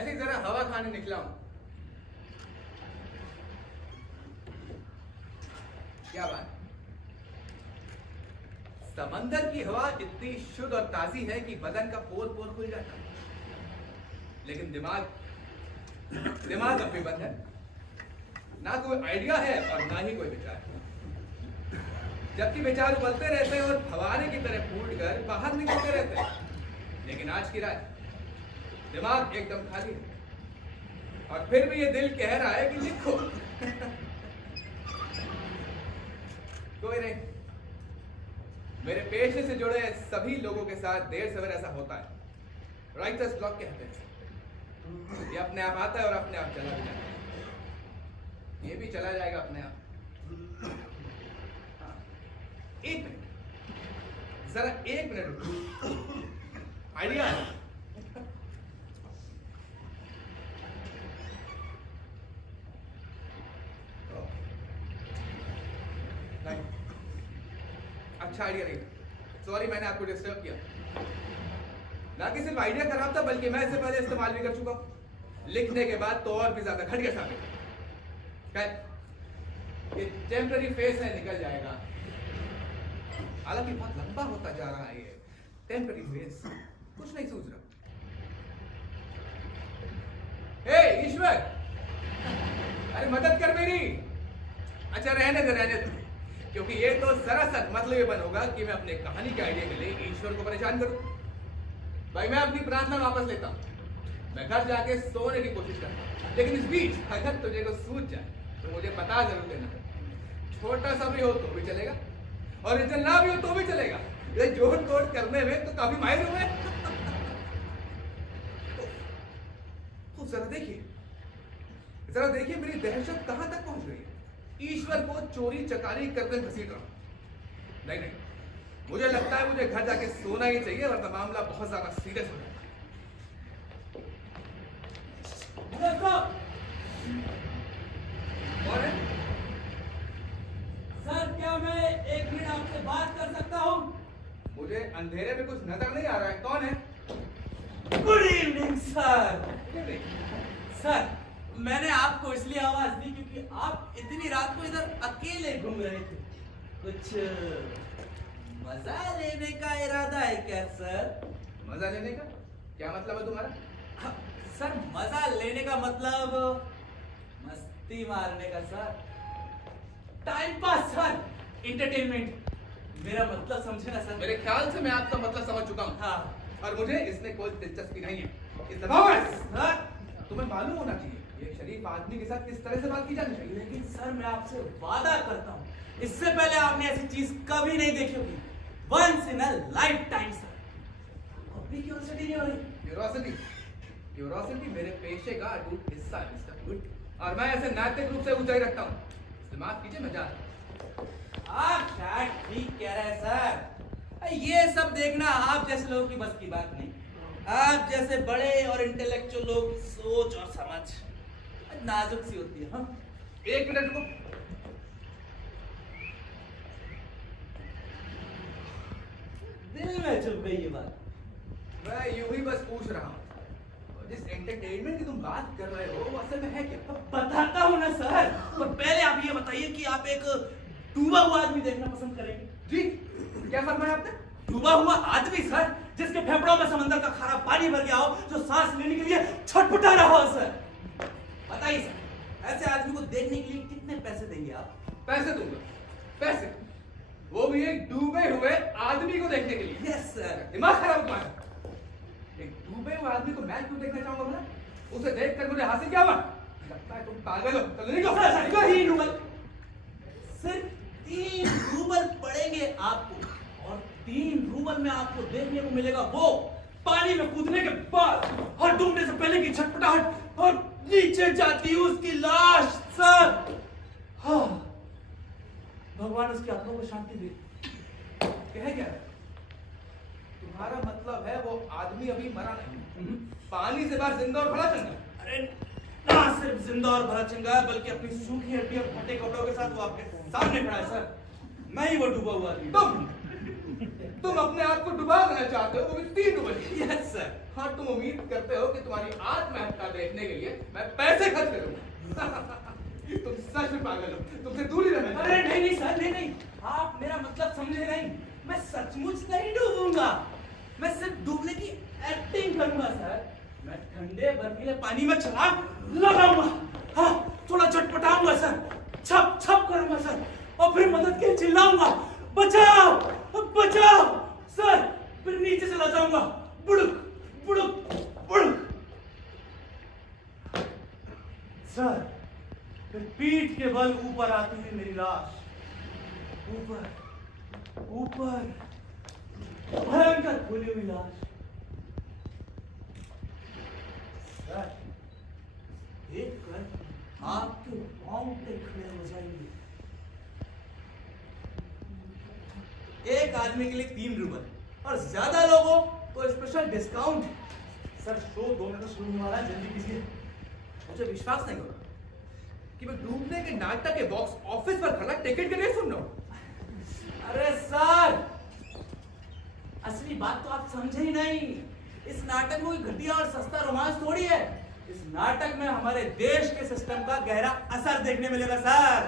ऐसे ही जरा हवा खाने निकला हूं। क्या बात, समंदर की हवा इतनी शुद्ध और ताजी है कि बदन का पोर पोर खुल जाता है, लेकिन दिमाग अब भी बंद है। ना कोई आइडिया है और ना ही कोई विचार, जबकि विचार उबलते रहते हैं और फवारे की तरह फूटकर बाहर निकलते रहते हैं। लेकिन आज की रात दिमाग एकदम खाली है, और फिर भी ये दिल कह रहा है कि लिखो। कोई नहीं, मेरे पेशे से जुड़े सभी लोगों के साथ देर सवेर ऐसा होता है। राइटर्स ब्लॉक कहते हैं। ये अपने आप आता है और अपने आप चला भी जाता है। ये भी चला जाएगा अपने आप। हाँ, एक मिनट, जरा एक मिनट रुको। आइडिया है। नहीं, अच्छा आइडिया नहीं। सॉरी, मैंने आपको डिस्टर्ब किया। ना कि सिर्फ आइडिया खराब था, बल्कि मैं इससे पहले इस्तेमाल भी कर चुका हूं। लिखने के बाद तो और भी ज्यादा घटिया साबित। ये टेम्पररी फेस है, निकल जाएगा। हालांकि बहुत लंबा होता जा रहा है ये टेम्पररी फेस। कुछ नहीं सूझ रहा। हे ईश्वर, अरे मदद कर मेरी। अच्छा रहने दे, क्योंकि ये तो सरासर मतलब ये बनोगा कि मैं अपने कहानी के आइडिया के लिए ईश्वर को परेशान करूं। भाई मैं अपनी प्रार्थना वापस लेता हूं। मैं घर जाके सोने की कोशिश करता हूं, लेकिन इस बीच अगर तुझे को सूझ जाए तो मुझे बता जरूर देना। छोटा सा भी हो तो भी चलेगा, और इतना ना भी हो तो भी चलेगा। ये जोड़ तोड़ करने में तो काफी माहिर हूं मैं। तो जरा देखिए मेरी दहशत कहां तक पहुंच गई है। ईश्वर को चोरी चकारी करते घसीट रहा। नहीं, मुझे लगता है मुझे घर जाके सोना ही चाहिए, वरना मामला बहुत ज्यादा सीरियस हो जाएगा। कौन है? सर, क्या मैं एक मिनट आपसे बात कर सकता हूं? मुझे अंधेरे में कुछ नजर नहीं आ रहा है। कौन है? Good evening sir. Good evening. Sir, मैंने आपको इसलिए आवाज दी क्योंकि आप इतनी रात को इधर अकेले घूम रहे थे। कुछ मजा लेने का इरादा है क्या सर? मजा लेने का क्या मतलब है तुम्हारा? हाँ, सर मजा लेने का मतलब मस्ती मारने का sir. Time pass sir, entertainment. मेरा मतलब समझे ना सर? मेरे ख्याल से मैं आपका मतलब समझ चुका हूँ। हाँ, और मुझे इसमें कोई दिलचस्पी नहीं है। सर, तुम्हें मालूम होना चाहिए ये शरीफ आदमी के साथ किस तरह से बात की जानी चाहिए। लेकिन सर मैं आपसे वादा करता हूँ, इससे पहले आपने ऐसी चीज कभी नहीं देखी होगी। Once in a lifetime sir. अभी क्यूरियोसिटी नहीं हो रही? क्यूरियोसिटी मेरे पेशे का अटूट हिस्सा है मिस्टर गुड, और मैं ऐसे नैतिक रूप से ऊंचाई रखता हूँ। माफ कीजिए, मैं जा रहा हूँ। आप क्या ठीक कह रहे हैं सर। ये सब देखना आप जैसे लोगों की बस की बात नहीं। आप जैसे बड़े और इंटेलेक्चुअल लोग सोच और समझ नाजुक सी होती है। हाँ, एक मिनट रुको। दिल में चुभ गई ये बात। मैं यूं ही बस पूछ रहा हूँ, जिस एंटरटेनमेंट की तुम बात कर रहे हो वो असल में है क्या? बताता हूँ ना सर, तो पहले आप ये बताइए कि आप एक डूबा हुआ आदमी देखना पसंद करेंगे? जी, क्या फरमाया आपने? डूबा हुआ आदमी सर, जिसके फेफड़ों में समंदर का खारा पानी भर गया हो, जो सांस लेने के लिए छटपटा रहा हो सर। बताइए सर, ऐसे आदमी को देखने के लिए कितने पैसे देंगे आप? पैसे दूंगा, पैसे, वो भी एक डूबे हुए आदमी को देखने के लिए। Yes sir. दिमाग खराब तुम्हारा। एक डूबे हुए आदमी को मैं क्यों देखना चाहूंगा भला? उसे देखकर मुझे हासिल क्या हुआ? लगता है तुम पागल हो। चलो निकलो। सर, 3 रूबल, सिर्फ 3 रूबल पड़ेंगे आपको, और 3 रूबल में आपको देखने को मिलेगा वो पानी में कूदने के बाद और डूबने से पहले की छटपटाहट और नीचे जाती उसकी लाश सर। हाँ, भगवान उसकी आत्मा को शांति दे। कह क्या? तुम्हारा मतलब है वो आदमी अभी मरा नहीं, पानी से बाहर जिंदा और भला चंगा? अरे ना सिर्फ जिंदा और भला चंगा है, बल्कि अपनी सूखी हड्डी और फटे कपड़ों के साथ वो आपके सामने खड़ा है सर। मैं ही वो डूबा हुआ आदमी। तुम तुम अपने आप को डुबा देना चाहते हो, वो भी 3 डुबल। Yes sir. हाँ, तुम उम्मीद करते हो कि तुम्हारी आत्महत्या देखने के लिए मैं पैसे खर्च करूंगा। तुम सच में पागल हो, तुमसे दूर ही रहना अरे चाहिए। नहीं नहीं सर, नहीं नहीं, आप मेरा मतलब समझे नहीं। मैं सचमुच नहीं डूबूंगा, मैं सिर्फ डूबने की एक्टिंग करूंगा सर। मैं ठंडे बर्फीले पानी में छलांग लगाऊंगा, हाँ थोड़ा चटपटाऊंगा सर, छप छप करूंगा सर, और फिर मदद के लिए चिल्लाऊंगा, बचाओ बचाओ सर। फिर नीचे चला जाऊंगा, बुड़ुक बुड़ुक बुड़ुक सर। फिर पीठ के बल ऊपर आती है मेरी लाश, ऊपर ऊपर भयंकर फूली हुई लाश। सर, देखकर आपके रोंगटे खड़े हो जाएंगे। एक आदमी के लिए 3 रूबल और ज्यादा लोगों तो special discount. Sir show 2 minute शुरू होने वाला है, जल्दी कीजिए। मुझे विश्वास नहीं होगा कि मैं डूबने के नाटक के बॉक्स ऑफिस पर खड़ा टिकट के लिए सुन रहा हूं। अरे सर, असली बात तो आप समझे ही नहीं। इस नाटक में कोई घटिया और सस्ता रोमांस थोड़ी है। इस नाटक में हमारे देश के सिस्टम का गहरा असर देखने मिलेगा सर।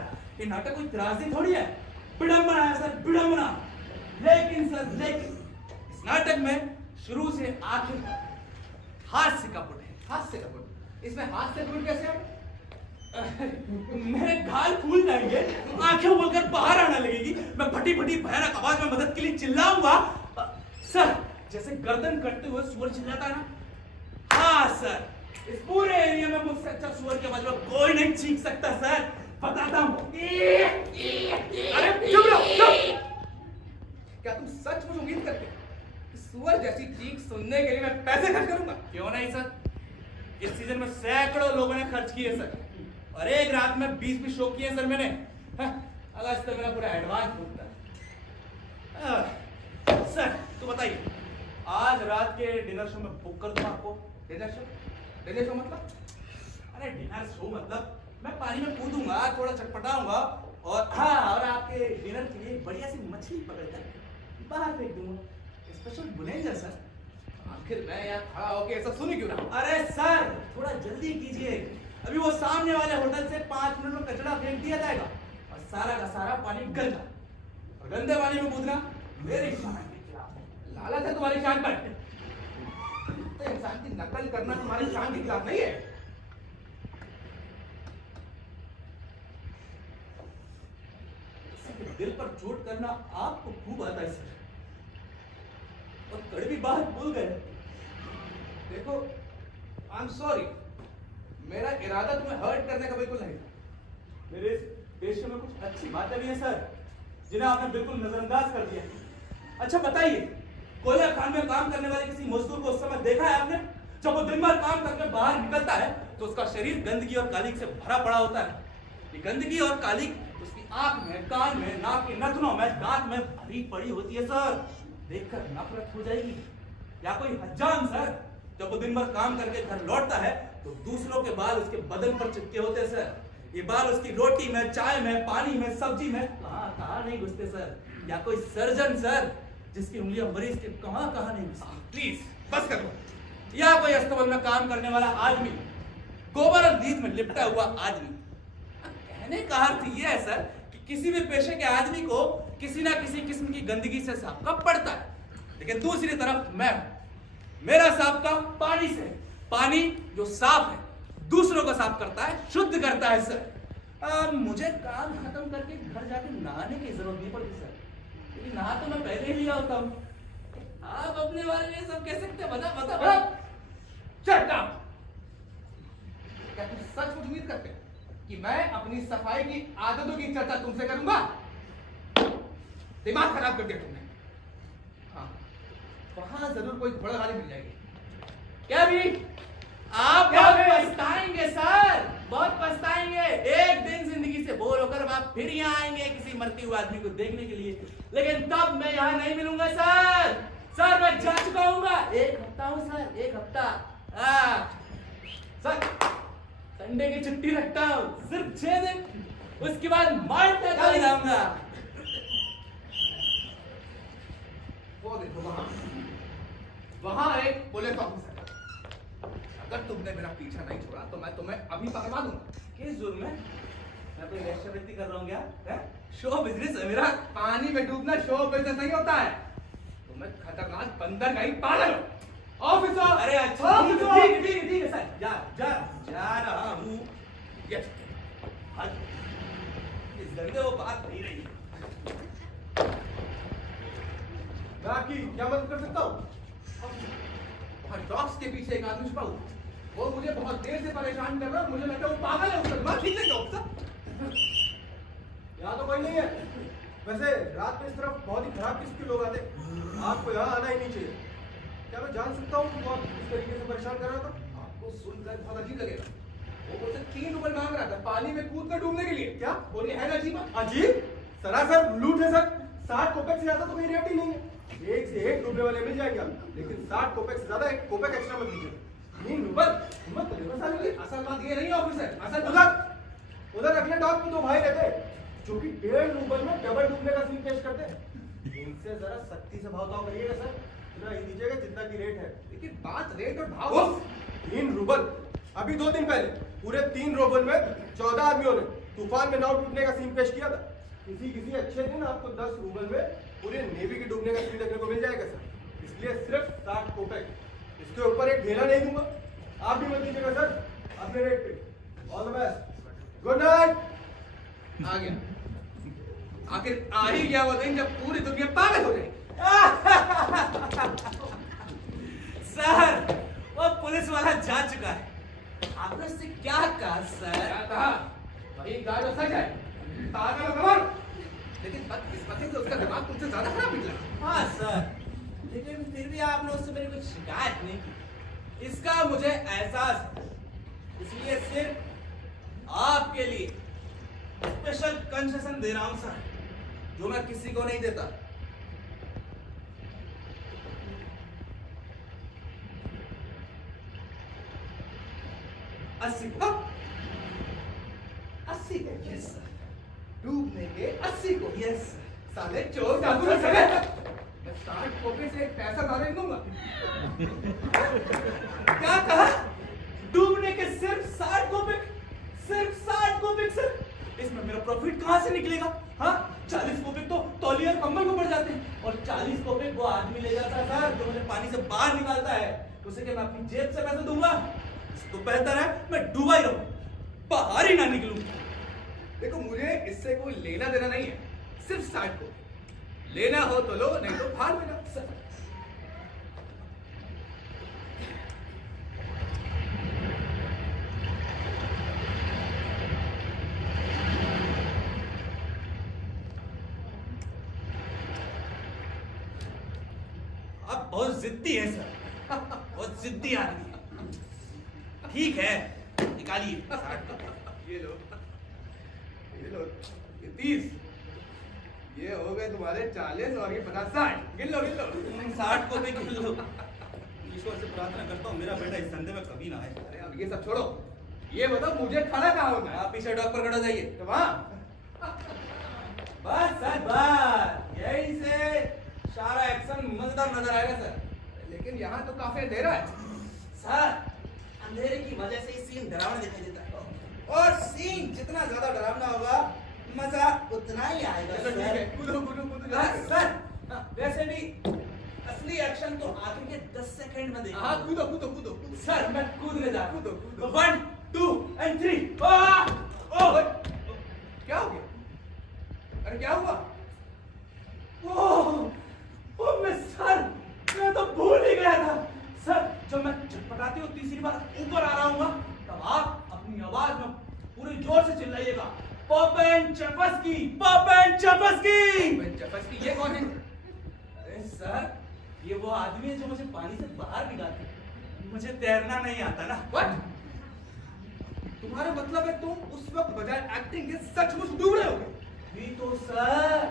ये नाटक कोई त्रासदी थोड़ी है, विडंबना है सर, विडंबना। लेकिन सर लेकिन इस नाटक में शुरू से आखिर तक हास्य का पुट है। हास्य का पुट? इसमें हास्य दूर कैसे है? मेरे गाल फूल जाएंगे, आंखें उबलकर बाहर आने लगेगी, मैं फटी फटी भयानक आवाज में मदद के लिए चिल्लाऊंगा सर, जैसे गर्दन कटते हुए सुअर चिल्लाता है ना। हाँ सर, इस पूरे एरिया में मुझसे अच्छा सुअर के आवाज में कोई नहीं चीख सकता सर, बताता हूँ। अरे चुप रहो, चुप! क्या तुम सचमुच उम्मीद करते हो कि सुअर जैसी चीख सुनने के लिए मैं पैसे खर्च करूंगा? क्यों नहीं सर, इस सीजन में सैकड़ों लोगों ने खर्च किए सर, और एक रात में 20 शो किए सर मैंने। अगस्त तक मेरा पूरा एडवांस भुगता है। सर तो बताइए, आज रात के डिनर शो में बुक कर दूं आपको? Dinner show? डिनर शो मतलब? अरे डिनर शो मतलब मैं पानी में कूदूंगा, थोड़ा चटपटाऊंगा, और हाँ, और आपके डिनर के लिए बढ़िया सी मछली पकड़कर बाहर फेंक दूंगा। Special Bollinger sir. आखिर मैं यहाँ खड़ा होके ऐसा सुनी क्यों रहा? अरे सर थोड़ा जल्दी कीजिए, अभी वो सामने वाले होटल से 5 मिनट में कचरा फेंक दिया जाएगा और सारा का सारा पानी गंदा, और गंदे पानी में कूदना मेरी शान के खिलाफ है। लालच है तुम्हारी शान पर। तो इंसान की नकल करना तुम्हारी शान के खिलाफ नहीं है। किसी के दिल पर चोट करना आपको खूब आता है सर, और कड़वी बात भूल गए। देखो, आई एम सॉरी, मेरा इरादा तुम्हें हर्ट करने का बिल्कुल नहीं था। मेरे इस पेशे में कुछ अच्छी बातें भी हैं सर, जिन्हें आपने बिल्कुल नजरअंदाज कर दिया। अच्छा बताइए, कोयला खान में काम करने वाले किसी मजदूर को उस समय देखा है आपने? जब वो दिन भर काम करके बाहर निकलता है तो उसका शरीर गंदगी और कालिक से भरा पड़ा होता है। ये गंदगी और कालिक उसकी आंख में, कान में, नाक के नथनों में, दांत में भरी पड़ी होती है सर। देखकर नफरत हो जाएगी। या कोई हजाम सर, जब वो दिन भर काम करके घर लौटता है तो दूसरों के बाल उसके बदन पर चिपके होते हैं सर। ये बाल उसकी रोटी में, चाय में, पानी में, सब्जी में कहां नहीं घुसते सर। या कोई सर्जन सर, जिसकी उंगलियां मरीज के कहां नहीं घुसती। प्लीज बस करो। या कोई अस्तबल में काम करने वाला आदमी, गोबर और नींद में लिपटा हुआ आदमी। कहने का अर्थ यह है सर कि किसी भी पेशे के आदमी को किसी ना किसी किस्म की गंदगी से साबका पड़ता है, लेकिन दूसरी तरफ मैं, मेरा साबका पानी से, पानी जो साफ है, दूसरों को साफ करता है, शुद्ध करता है सर। मुझे काम खत्म करके घर जाके नहाने की जरूरत नहीं पड़ती सर, क्योंकि नहा तो मैं पहले ही लिया होता हूँ। आप अपने बारे में सब कह सकते हैं, बता। Shut up! क्या तुम सचमुच उम्मीद करते हो कि मैं अपनी सफाई की आदतों की चर्चा तुमसे करूंगा? दिमाग खराब कर दिया तुमने। हाँ, वहां जरूर कोई घोड़ागाड़ी मिल जाएगी। क्या भी? आप बहुत पछताएंगे सर, बहुत पछताएंगे। एक दिन जिंदगी से बोर होकर आप फिर यहाँ आएंगे किसी मरते हुए आदमी को देखने के लिए, लेकिन तब मैं यहाँ नहीं मिलूंगा सर। सर मैं जा चुका हूँ, 1 हफ्ता हूँ सर, 1 हफ्ता। सर संडे की छुट्टी रखता हूँ, सिर्फ 6 दिन, उसके बाद मार्च तक आ जाऊंगा। वो देखो वहां एक पुलिस ऑफिसर है। अगर तुमने मेरा पीछा नहीं छोड़ा तो मैं तुम्हें अभी पकड़वा दूंगा। किस जुर्म में? मैं कोई वेश्यावृत्ति कर रहा हूँ क्या? है? शो बिजनेस है मेरा। पानी में डूबना शो बिजनेस नहीं होता है। तुम्हें खतरनाक बंदर का ही पागल हो। ऑफिसर! अरे अच्छा, ठीक है सर। जा रहा हूँ। यस। इस घर में वो बात नहीं रही। क्या मदद कर सकता हूँ? वहाँ डॉग्स के पीछे एक आदमी छुपा हुआ है। वो मुझे बहुत देर से परेशान कर रहा है। मुझे लगता है वो पागल है। उसका दिमाग ठीक नहीं है ऑफिसर। यहाँ तो कोई नहीं है। वैसे रात में इस तरफ बहुत ही खराब किस्म के लोग आते हैं। आपको यहाँ आना ही नहीं चाहिए। क्या मैं जान सकता हूँ कि वो आप किस तरीके से परेशान कर रहा था? आपको सुनकर बहुत अजीब लगेगा। वो मुझसे 3 रुपए मांग रहा था पानी में कूद कर डूबने के लिए। क्या बोलिए, है ना अजीब? अजीब? सरासर लूट है सर। 60 कोपेक से ज्यादा तो कोई रेट ही नहीं है। एक से एक डूबने वाले मिल जाएंगे आपको, लेकिन 60 कोपेक से ज्यादा एक कोपेक एक्स्ट्रा मत दीजिए। 3 रुपए हिम्मत तो देखो साले की। असल बात ये नहीं है ऑफिसर। असल उधर अगले डॉग में 2 भाई रहते हैं जो कि 1.5 रुपए में डबल डूबने का सीन पेश करते हैं। इनसे जरा सख्ती से भाव करिएगा सर। इतना ही दीजिएगा जितना की रेट है। लेकिन बात रेट और भाव। 3 रूबल। अभी 2 दिन पहले पूरे 3 रूबल में 14 आदमियों ने तूफान में नाव डूबने का सीन पेश किया था। किसी अच्छे दिन आपको 10 रूबल में पूरे नेवी के डूबने का सीन देखने को मिल जाएगा सर। इसलिए सिर्फ 60 कोपेक। इसके ऊपर एक ढेला नहीं दूंगा। आप भी मत दीजिएगा सर अपने रेट पे। All the best. Good night. आ गया। आखिर आ ही गया वो दिन जब पूरी दुनिया पागल हो गई। सर, वो पुलिस वाला जा चुका है। आपने उससे क्या कहा सर? क्या कहा? वही कहा जो सच है। पागल हो खबर। लेकिन बदकिस्मती से उसका दिमाग तुमसे ज्यादा खराब निकला। हाँ सर, लेकिन फिर भी आपने उससे मेरी कुछ शिकायत नहीं की। इसका मुझे एहसास है। इसलिए सिर्फ आपके लिए स्पेशल कंसेशन दे रहा हूं सर, जो मैं किसी को नहीं देता। अस्सी को। 80 के? Yes sir. डूबने के 80 को? Yes sir. साले चोर जादू में सड़े। मैं 60 कोपे से एक पैसा ज्यादा नहीं दूंगा। क्या कहा? डूबने के सिर्फ 60 कोपिक? सिर्फ 60 कोपिक सर? इसमें मेरा प्रॉफिट कहां से निकलेगा? हाँ, 40 कोपिक तो तौलिया कंबल को पड़ जाते हैं और 40 कोपिक वो आदमी ले जाता है सर जो मुझे पानी से बाहर निकालता है। उसे क्या मैं अपनी जेब से पैसे दूंगा? तो बेहतर है मैं डूबा ही रहूं, बाहर ही ना निकलूं। देखो, मुझे इससे कोई लेना देना नहीं है। सिर्फ 60 को लेना हो तो लो, नहीं तो फाड़ में जाओ। आप बहुत जिद्दी है सर, बहुत जिद्दी आदमी है। ठीक है, निकालिए 60 को। ये लो, ये लो, ये 30, ये हो गए तुम्हारे 40 और ये 50, 60। गिन लो, गिन लो। 60 को भी गिन लो। ईश्वर से प्रार्थना करता हूँ मेरा बेटा इस धंधे में कभी ना आए। अरे अब ये सब छोड़ो, ये बताओ मुझे खड़ा कहाँ होना है? आप पीछे डॉक पर खड़ा जाइए। तो वहाँ बस सर, बस यही से सारा एक्शन मजेदार नजर आएगा सर। लेकिन यहाँ तो काफी अंधेरा है। सर, अंधेरे की वजह से ये सीन डरावना दिखाई देता है और सीन जितना ज्यादा डरावना होगा मजा उतना ही आएगा चलो ठीक है, सर। कूदो कूदो कूदो। हाँ, सर वैसे भी असली एक्शन तो आखिर के 10 सेकंड में देखा। हाँ, कूदो कूदो कूदो कूदो। सर मैं कूदने जा रहा हूँ। कूदो, कूदो। 1 2 and 3। क्या हो गया? अरे क्या हुआ? मैं तो भूल ही गया था सर। जब मैं चटपटाते हुए तीसरी बार ऊपर आ रहा हूँ तब आप अपनी आवाज में पूरे जोर से चिल्लाइएगा, पॉप एंड चपस्की, पॉप एंड चपस्की। चपस्की ये कौन है? अरे सर, ये वो आदमी है जो मुझे पानी से बाहर निकालते हैं। मुझे तैरना नहीं आता ना। What? तुम्हारा मतलब है तुम उस वक्त बजाय एक्टिंग के सचमुच डूब रहे हो? भी तो सर,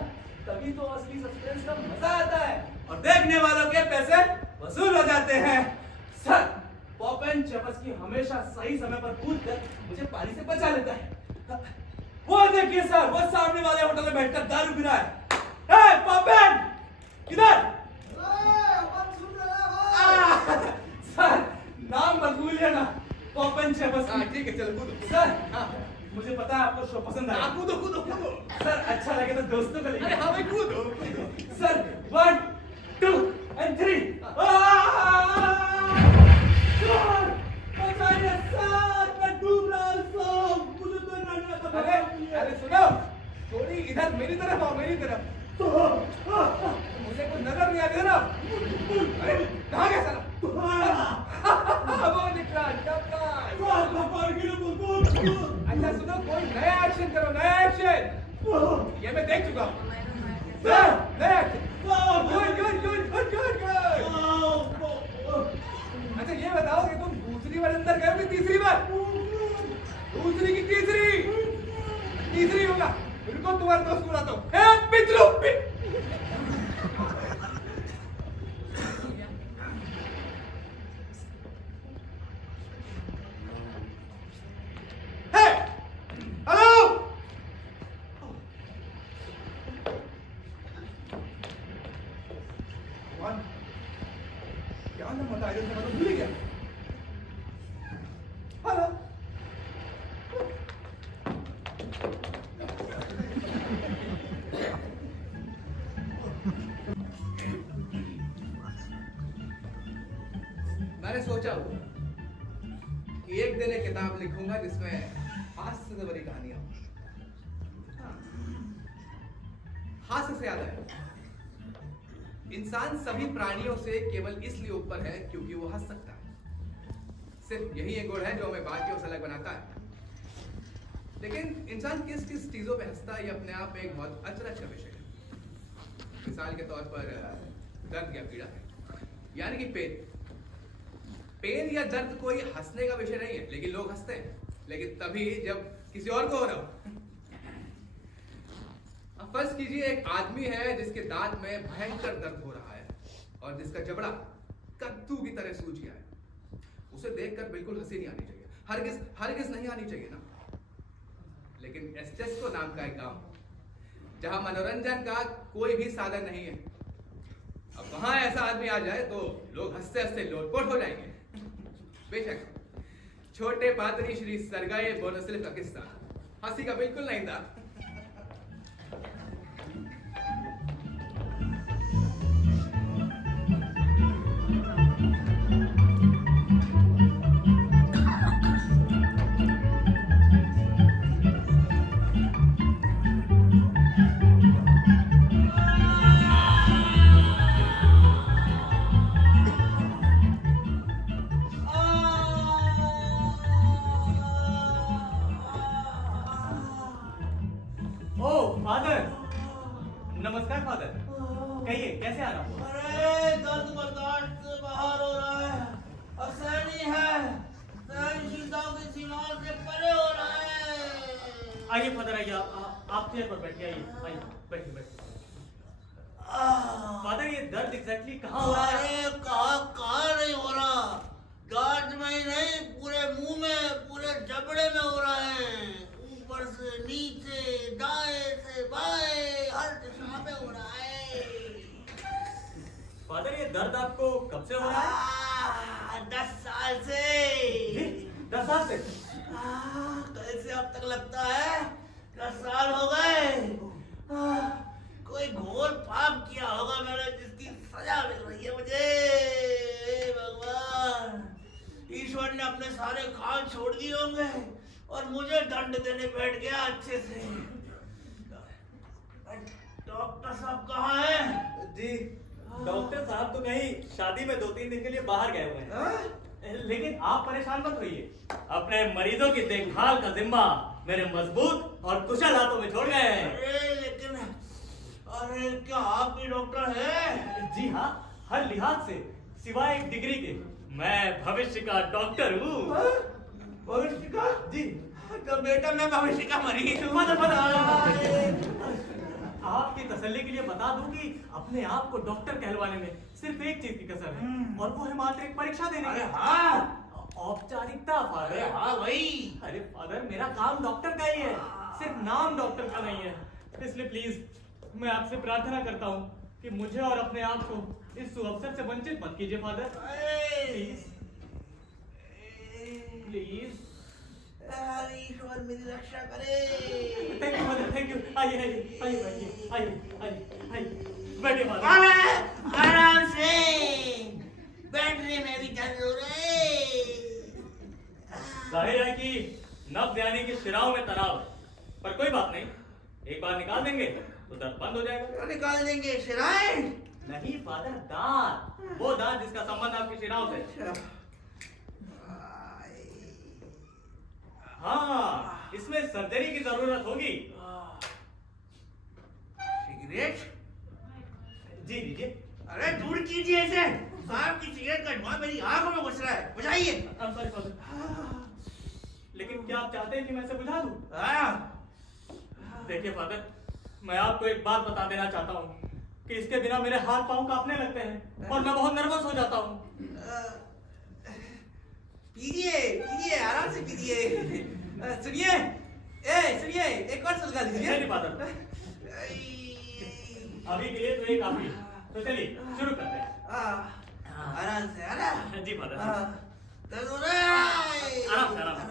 तभी तो असली सस्पेंस का मजा आता है और देखने वालों के पैसे वसूल हो जाते हैं। सर, पॉप एंड चपस्की हमेशा सही समय पर कूदकर मुझे पानी से बचा लेता है। वो देखिए सर, वो सामने वाले होटल में बैठकर दारू पी रहा है। पॉप एंड किधर? ओपन शो बस। हाँ ठीक है, चलो कूदो। सर हाँ मुझे पता है आपको शो पसंद आया। कूदो कूदो कूदो। सर अच्छा लगे तो दोस्तों को अरे लेके। हाँ भाई कूदो कूदो। Sir 1 2 and 3। सर बचाइए सर, मैं डूब रहा हूँ सर, मुझे तो नहीं आता। अरे सुनो, थोड़ी इधर मेरी तरफ आओ, मेरी तरफ। मुझे कुछ नजर नहीं आ रहा। अरे कहाँ गया साला? वो निकला डबका। अच्छा सुनो, कोई नया एक्शन करो, नया एक्शन। ये मैं देख चुका हूँ। नया एक्शन। गुड। अच्छा ये बताओ कि तुम दूसरी बार अंदर गए हो कि तीसरी बार? दूसरी की तीसरी होगा। रुको तुम्हारे दोस्त को बुलाता हूँ। पिछलो हेलो। क्या नाम बताया था? मतलब भूल गया। हेलो। मैंने सोचा कि एक दिन एक किताब लिखूंगा जिसमें हास्य से भरी कहानियां हो। हास्य से याद है, इंसान सभी प्राणियों से केवल इसलिए ऊपर है क्योंकि वो हंस सकता है। सिर्फ यही एक गुण है जो हमें बाकियों से अलग बनाता है। लेकिन इंसान किस किस चीजों पे हंसता है, ये अपने आप में एक बहुत अचरज का विषय है। मिसाल के तौर पर दर्द या पीड़ा, यानी कि पेन या दर्द कोई हंसने का विषय नहीं है, लेकिन लोग हंसते हैं। लेकिन तभी जब किसी और को हो रहा हो। अब फर्ज कीजिए एक आदमी है जिसके दांत में भयंकर दर्द हो रहा है और जिसका जबड़ा कद्दू की तरह सूज गया है। उसे देखकर बिल्कुल हंसी नहीं आनी चाहिए, हरगिज नहीं आनी चाहिए ना। लेकिन एस्टेस्को नाम का एक गांव, जहां मनोरंजन का कोई भी साधन नहीं है, अब वहां ऐसा आदमी आ जाए तो लोग हंसते हंसते लोटपोट हो जाएंगे। बेशक छोटे पादरी श्री सरगाई बोनसिल का किस्सा हंसी का बिल्कुल नहीं था। फादर, नमस्कार फादर। कहिए कैसे आना हुआ? अरे दर्द बर्दाश्त से बाहर हो रहा है, असहनीय है, सहनशीलताओं की सीमाओं से परे हो रहा है। आइए फादर, आइए आप चेयर पर बैठिए। आइए बैठिए। फादर ये दर्द एग्जैक्टली कहाँ हो रहा है? अरे कहाँ नहीं हो रहा, गांठ में ही नहीं, पूरे मुंह में, पूरे जबड़े में हो रहा है। ऊपर से नीचे, दाएं से बाएं, हर दिशा में हो रहा है। फादर ये दर्द आपको कब से हो रहा है? 10 साल से। 10 साल से? कल से अब तक लगता है 10 साल हो गए। कोई घोर पाप किया होगा मैंने, जिसकी सजा मिल रही है मुझे। हे भगवान, ईश्वर ने अपने सारे काम छोड़ दिए होंगे और मुझे दंड देने बैठ गया अच्छे से। डॉक्टर साहब कहाँ हैं? जी डॉक्टर साहब तो कहीं शादी में 2-3 दिन के लिए बाहर गए हुए हैं। लेकिन आप परेशान मत होइए, अपने मरीजों की देखभाल का जिम्मा मेरे मजबूत और कुशल हाथों में छोड़ गए हैं। अरे क्या आप भी डॉक्टर हैं? जी हाँ, हर लिहाज से सिवाय एक डिग्री के मैं भविष्य का डॉक्टर हूँ। भविष्य का? जी तो बेटा मैं भविष्य का मरीज हूँ। आपकी तसल्ली के लिए बता दूं कि अपने आप को डॉक्टर कहलवाने में सिर्फ एक चीज की कसर है, और वो है मात्र एक परीक्षा देने अरे की। हाँ, औपचारिकता फादर। अरे हाँ भाई। अरे फादर मेरा काम डॉक्टर का ही है, सिर्फ नाम डॉक्टर का नहीं है। इसलिए प्लीज मैं आपसे प्रार्थना करता हूँ कि मुझे और अपने आप को इस सुअवसर से वंचित मत कीजिए फादर, प्लीज। प्लीज। अरे ईश्वर मेरी रक्षा करे। Thank you father, thank you. आइए आइए आइए बैठिए, आइए आइए आइए बैठिए फादर। अरे आराम से बैठने में भी दर्द हो रहे। जाहिर है कि नब्ज यानी कि शिराओं में तनाव है, पर कोई बात नहीं, एक बार निकाल देंगे तो दर्द बंद हो जाएगा। तो निकाल देंगे शिराएं? नहीं फादर, दांत, वो दांत जिसका संबंध आपकी शिराओं से। हाँ, इसमें सर्जरी की जरूरत होगी। सिगरेट? जी लीजिए। अरे दूर कीजिए इसे, साहब की सिगरेट का धुआं मेरी आंखों में घुस रहा है, बुझाइए। सॉरी फादर, लेकिन क्या आप चाहते हैं कि मैं इसे बुझा दूं? देखिए फादर, मैं आपको एक बात बता देना चाहता हूँ कि इसके बिना मेरे हाथ पांव कांपने लगते हैं और मैं बहुत नर्वस हो जाता हूँ। पीजिए पीजिए, आराम से पीजिए। सुनिए, सुनिए, एक और सुलगा लीजिए। नहीं फादर, अभी के लिए तो ये काफी है। तो चलिए शुरू करते हैं। आराम से, आराम। जी फादर। दर्द हो रहा है। आराम से, आराम से।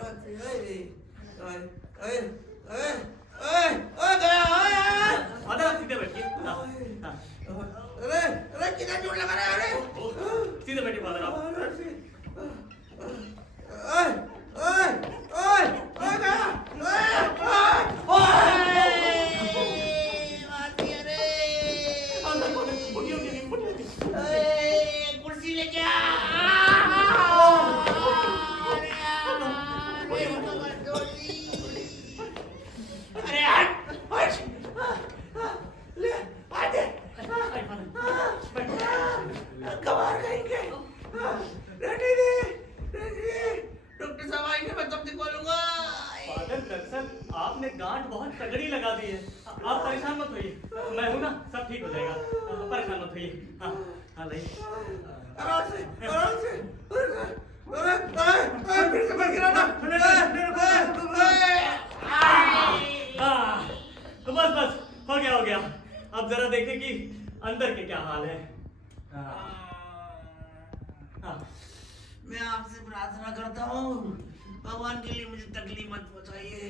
फादर आप सीधे बैठिए। अरे कितना जोर लगा रहा है? अरे सीधे बैठिए फादर आप। कुर्सी लेके आ। अरे हट हट, ले आते कमाल करेंगे। रहने दे, डॉक्टर साहब आएंगे, मैं तब तक बोलूंगा। फादर दरअसल आपने गांठ बहुत तगड़ी लगा दी है, आप परेशान मत होइए, मैं हूं ना, सब ठीक हो जाएगा, परेशान मत होइए। हाँ हाँ लाइए। आराम से, आराम से। फिर से मर गिरा ना। हाँ, तो बस बस हो गया। अब जरा देखें कि अंदर के क्या हाल है। हाँ। मैं आपसे प्रार्थना करता हूँ, भगवान के लिए मुझे तकलीफ मत पहुंचाइए।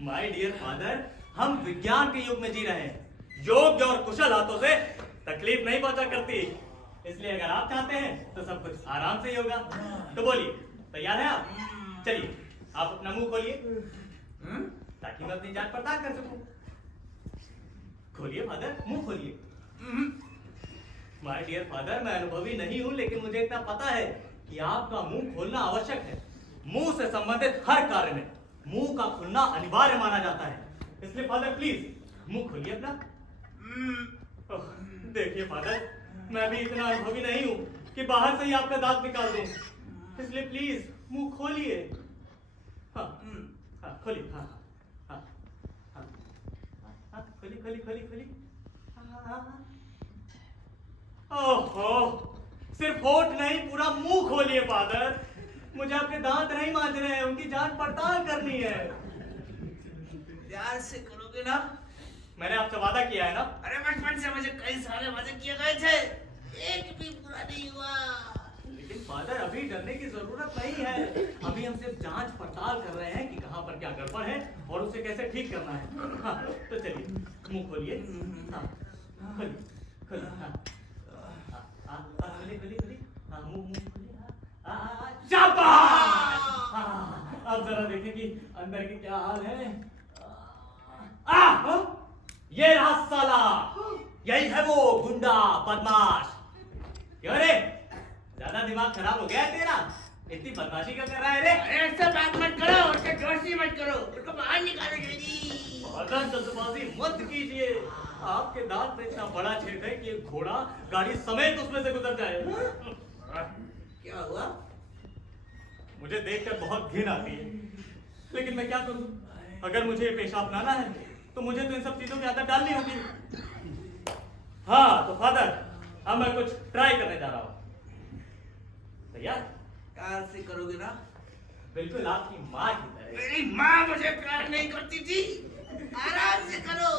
माय डियर फादर, हम विज्ञान के युग में जी रहे हैं, योग्य और कुशल हाथों से तकलीफ नहीं पहुंचा करती, इसलिए अगर आप चाहते हैं तो सब कुछ आराम से ही होगा। तो बोलिए, तैयार है आप? चलिए आप अपना मुंह खोलिए ताकि मैं अपनी जांच पड़ताल कर सकूं। खोलिए फादर, मुंह खोलिए। माय डियर फादर, मैं अनुभवी नहीं हूं, लेकिन मुझे इतना पता है कि आपका मुंह खोलना आवश्यक है। मुंह से संबंधित हर कार्य में मुंह का खुलना अनिवार्य माना जाता है, इसलिए फादर प्लीज मुंह खोलिए अपना। देखिए फादर, मैं भी इतना अनुभवी नहीं हूं कि बाहर से ही आपका दांत निकाल दूं, इसलिए प्लीज मुंह खोलिए। हाँ हाँ खोलिए। हाँ हाँ हाँ हाँ खोलिए। ओहो, सिर्फ होठ नहीं, पूरा मुंह खोलिए फादर, मुझे आपके दांत नहीं मांजने हैं, उनकी जांच पड़ताल करनी है। प्यार से करोगे ना? मैंने आपसे वादा किया है ना? अरे बचपन से मुझे कई सारे वादे किए गए थे, एक भी पूरा नहीं हुआ। लेकिन फादर अभी डरने की जरूरत नहीं है, अभी हम सिर्फ जांच पड़ताल कर रहे हैं कि कहां पर क्या गड़बड़ है और उसे कैसे ठीक करना है। हाँ, तो चलिए मुंह खोलिए। हाँ, खोलिए। खोलिए। हाँ, मुंह खोलिए। शाबाश! हाँ, अब जरा देखें कि अंदर की क्या हाल है। ये रहा साला, यही है वो गुंडा बदमाश। क्यों रे, ज्यादा दिमाग खराब हो गया है तेरा? इतनी बदमाशी क्यों कर रहा है रे? ऐसे बात मत करो, उससे जोशी मत करो, उसको बाहर निकालो जल्दी। फादर जल्दबाजी मत कीजिए, आपके दांत में इतना बड़ा छेद है कि एक घोड़ा गाड़ी समेत उसमें से गुजर जाए। क्या हुआ? मुझे देखकर बहुत घिन आती है, लेकिन मैं क्या करूं? अगर मुझे ये पेशा अपनाना है तो मुझे तो इन सब चीजों की आदत डालनी होगी। हाँ तो फादर, अब मैं कुछ ट्राई करने जा रहा हूँ। तैयार? प्यार से करोगे ना? बिल्कुल आपकी माँ की तरह। मेरी माँ मुझे प्यार नहीं करती थी, आराम से करो।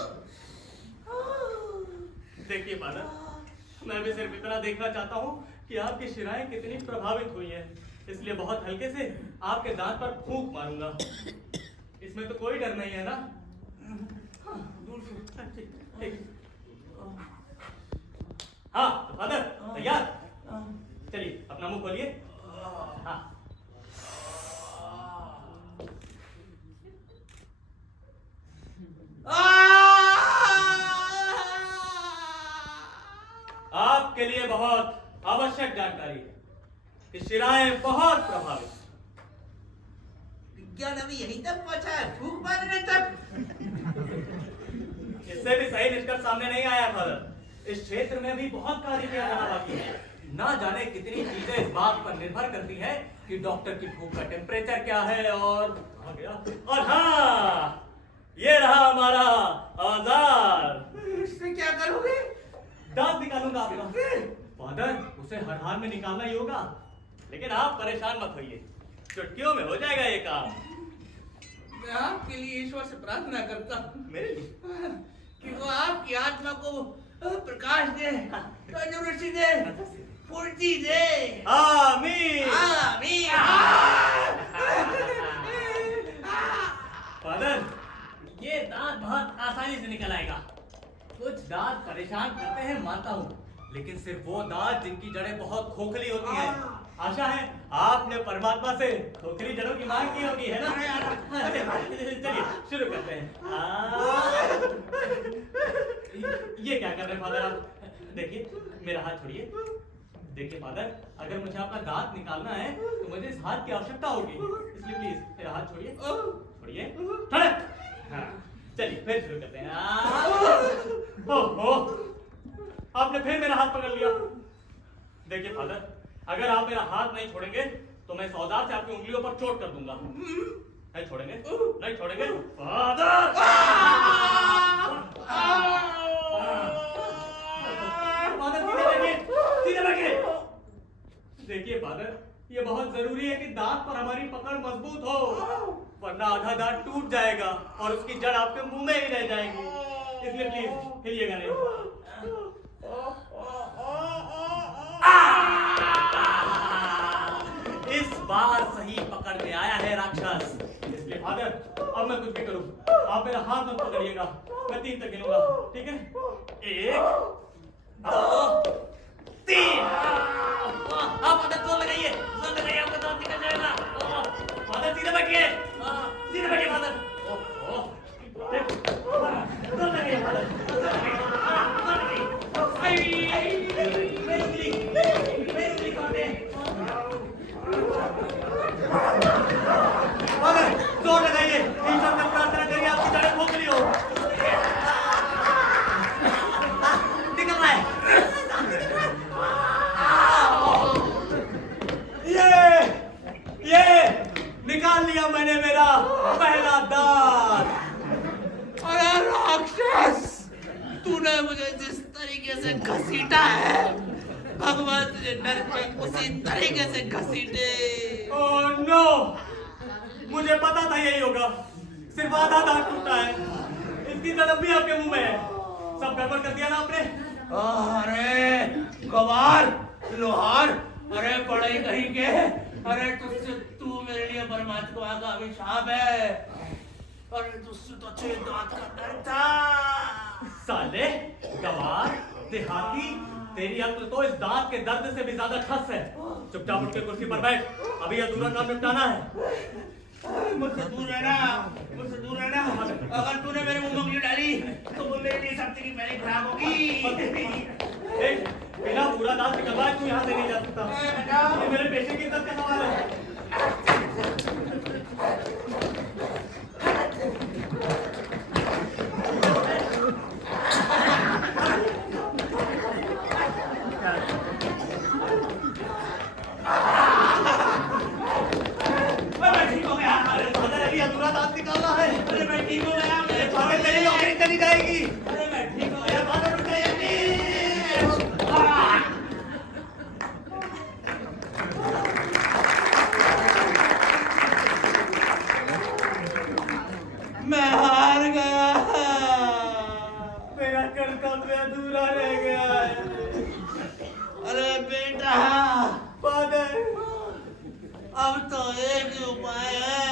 देखिए फादर, मैं भी सिर्फ इतना देखना चाहता हूँ कि आपकी शिराएं कितनी प्रभावित हुई हैं। इसलिए बहुत हल्के से आपके दांत पर फूंक मारूंगा। इसमें तो कोई डर नहीं है ना? दूर से। ठीक। हाँ तो फादर तैयार? चलिए अपना मुंह खोलिए। हाँ आपके लिए बहुत आवश्यक जानकारी है कि शिराएं बहुत प्रभावित। विज्ञान अभी यहीं तक पहुंचा है, फूंक मारने तक। इससे भी सही निष्कर्ष सामने नहीं आया फादर। इस क्षेत्र में भी बहुत कार्य किया जाना बाकी है। ना जाने कितनी चीजें इस बात पर निर्भर करती है कि डॉक्टर की फूंक का टेम्परेचर क्या है और हाँ ये रहा हमारा औजार। इसमें क्या करोगे? दांत निकालूंगा आपका। फादर उसे हर हाल में निकालना ही होगा, लेकिन आप परेशान मत होइए, चुटकियों में हो जाएगा ये काम। मैं आपके लिए ईश्वर से प्रार्थना करता हूँ मेरे लिए कि वो आपकी आत्मा को प्रकाश दे, तंदुरुस्ती दे, फुर्ती दे। आमीन। आमीन। फादर ये दांत बहुत आसानी से निकल आएगा। कुछ दांत परेशान करते हैं मानता हूँ, लेकिन सिर्फ वो दांत जिनकी जड़ें बहुत खोखली होती हैं। आशा है आपने परमात्मा से खोखली जड़ों की मांग की होगी, है ना? चलिए शुरू करते हैं। ये क्या कर रहे हैं फादर आप? देखिए मेरा हाथ छोड़िए। देखिए फादर अगर मुझे आपका दांत निकालना है तो मुझे इस हाथ की आवश्यकता होगी, इसलिए प्लीज मेरा हाथ छोड़िए। छोड़िए। हाँ, चलिए फिर शुरू करते हैं। ओहो आपने फिर मेरा हाथ पकड़ लिया। देखिए फादर अगर आप मेरा हाथ नहीं छोड़ेंगे तो मैं इस औजार से आपकी उंगलियों पर चोट कर दूंगा। नहीं छोड़ेंगे? नहीं छोड़ेंगे फादर। फादर सीधे बैठिए, सीधे बैठिए। देखिए फादर ये बहुत जरूरी है कि दांत पर हमारी पकड़ मजबूत हो, वरना आधा दांत टूट जाएगा और उसकी जड़ आपके मुंह में ही रह जाएगी। इसलिए प्लीज हिलिएगा नहीं। इस बार सही पकड़ में आया है राक्षस। इसलिए फादर अब मैं कुछ भी करूं आप मेरा हाथ मत पकड़िएगा। मैं 3 तक गिनूंगा, ठीक है? 1 2 3। आप फादर जोर लगाइए, आपका दांत निकल जाएगा। फादर सीधे बैठिए, सीधे बैठिए फादर। जोर लगाइए फादर। जोर लगाइए, ईश्वर से प्रार्थना करिए आपकी जड़ें खोखली हो। निकल रहा है। ये निकाल लिया मैंने मेरा पहला दांत। अरे राक्षस, तूने मुझे जिस तरीके से घसीटा है भगवान तुझे नरक में उसी तरीके से घसीटे। ओह नो, मुझे पता था यही होगा। सिर्फ आधा दांत टूटा है, इसकी तड़प भी आपके मुंह में है। सब गड़बड़ कर दिया ना आपने। अरे गवार, लोहार, अरे बड़े कहीं के, अरे तुझसे तू मेरे लिए परमात्मा का अभिशाप है। अरे तुझसे तो अच्छे दांत का डर था। साले गवार देहाती, तेरी अक्ल तो इस दांत के दर्द से भी ज्यादा ठस है। चुपचाप उठ के कुर्सी पर बैठ, अभी अधूरा काम निपटाना है। मुझसे दूर रहना, मुझसे दूर रहना। अगर तूने मेरे मुंह में उंगली डाली तो वो मेरे लिए सब्जी की पहली खराब होगी। बिना पूरा दांत निकलवाए तू यहाँ से नहीं जा सकता। ये मेरे पेशे की इज्जत का सवाल है। अधूरा दांत निकालना है। अरे मैं ठीक हो गया, मेरे फादर तेरी नौकरी चली जाएगी। अरे मैं ठीक हो गया। फादर उठ जाइए प्लीज। अब तो एक ही उपाय है,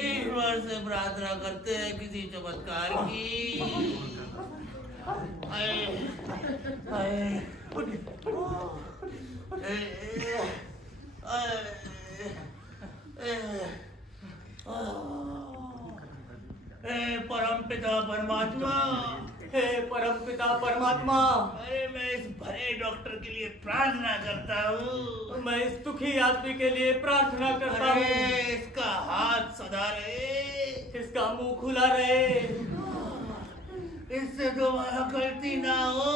ईश्वर से प्रार्थना करते हैं किसी चमत्कार की। हाय, हाय, परमपिता परमात्मा, हे परमपिता परमात्मा, अरे मैं इस भले डॉक्टर के लिए प्रार्थना करता हूँ। मैं इस दुखी आदमी के लिए प्रार्थना करता अरे हूँ, इसका हाथ सदा रहे, इसका मुंह खुला रहे, इससे दोबारा गलती ना हो।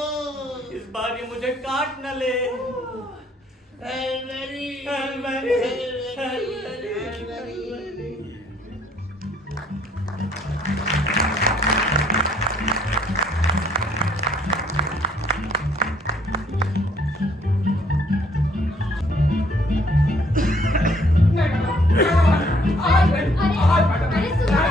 इस बार ये मुझे काट न ले। Hail Mary, Hail Mary, Hail Hail Mary, Mary, Hail Mary। अरे सुनो,